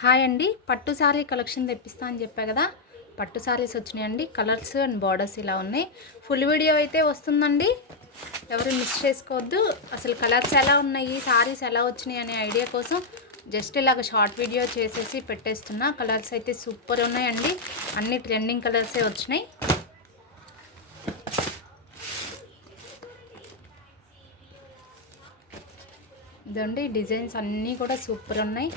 Hi అండి, పట్టు sari collection తెప్పిస్తా అని చెప్పా కదా. పట్టు శారీస్ వచ్చినాయండి. కలర్స్ అండ్ బార్డర్స్ ఇలా ఉన్నాయి. ఫుల్ వీడియో అయితే వస్తుందండి, ఎవరు మిస్ చేసుకోవద్దు. అసలు కలర్స్ ఎలా ఉన్నాయి, శారీస్ ఎలా వచ్చినాయి అనే ఐడియా కోసం జస్ట్ ఇలాగ షార్ట్ వీడియో చేసేసి పెట్టేస్తున్నా. కలర్స్ అయితే సూపర్ ఉన్నాయండి, అన్ని ట్రెండింగ్ కలర్సే వచ్చినాయి. ఇదండి డిజైన్స్ అన్నీ కూడా సూపర్ ఉన్నాయి.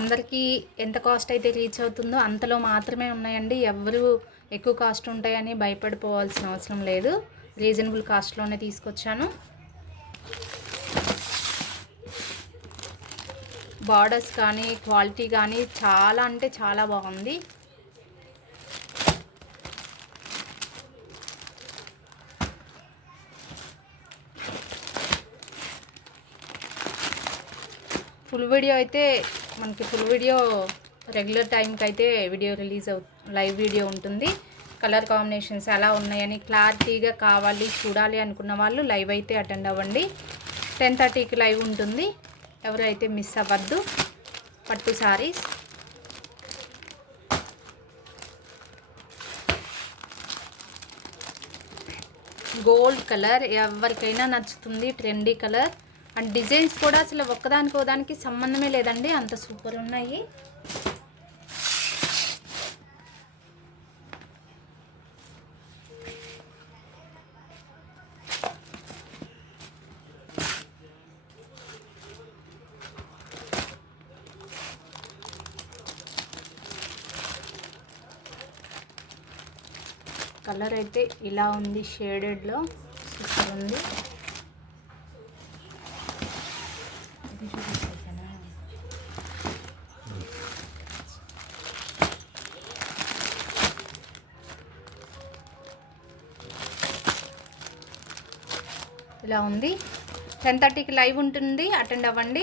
అందరికీ ఎంత కాస్ట్ అయితే రీచ్ అవుతుందో అంతలో మాత్రమే ఉన్నాయండి. ఎవరు ఎక్కువ కాస్ట్ ఉంటాయని భయపడిపోవాల్సిన అవసరం లేదు. రీజనబుల్ కాస్ట్లోనే తీసుకొచ్చాను. బార్డర్స్ కానీ క్వాలిటీ కానీ చాలా అంటే చాలా బాగుంది. ఫుల్ వీడియో అయితే మనకి రెగ్యులర్ టైంకి అయితే లైవ్ వీడియో ఉంటుంది. కలర్ కాంబినేషన్స్ ఎలా ఉన్నాయని క్లారిటీగా కావాలి చూడాలి అనుకున్న వాళ్ళు లైవ్ అయితే అటెండ్ అవ్వండి. 10:30కి లైవ్ ఉంటుంది, ఎవరైతే మిస్ అవ్వద్దు. పట్టు శారీస్ గోల్డ్ కలర్ ఎవరికైనా నచ్చుతుంది, ట్రెండీ కలర్. అండ్ డిజైన్స్ కూడా అసలు ఒక్కదానికి సంబంధమే లేదండి, అంత సూపర్ ఉన్నాయి. కలర్ అయితే ఇలా ఉంది, షేడెడ్లో సూపర్ ఉంది. ఇలా ఉంది. 10:30కి లైవ్ ఉంటుంది, అటెండ్ అవ్వండి.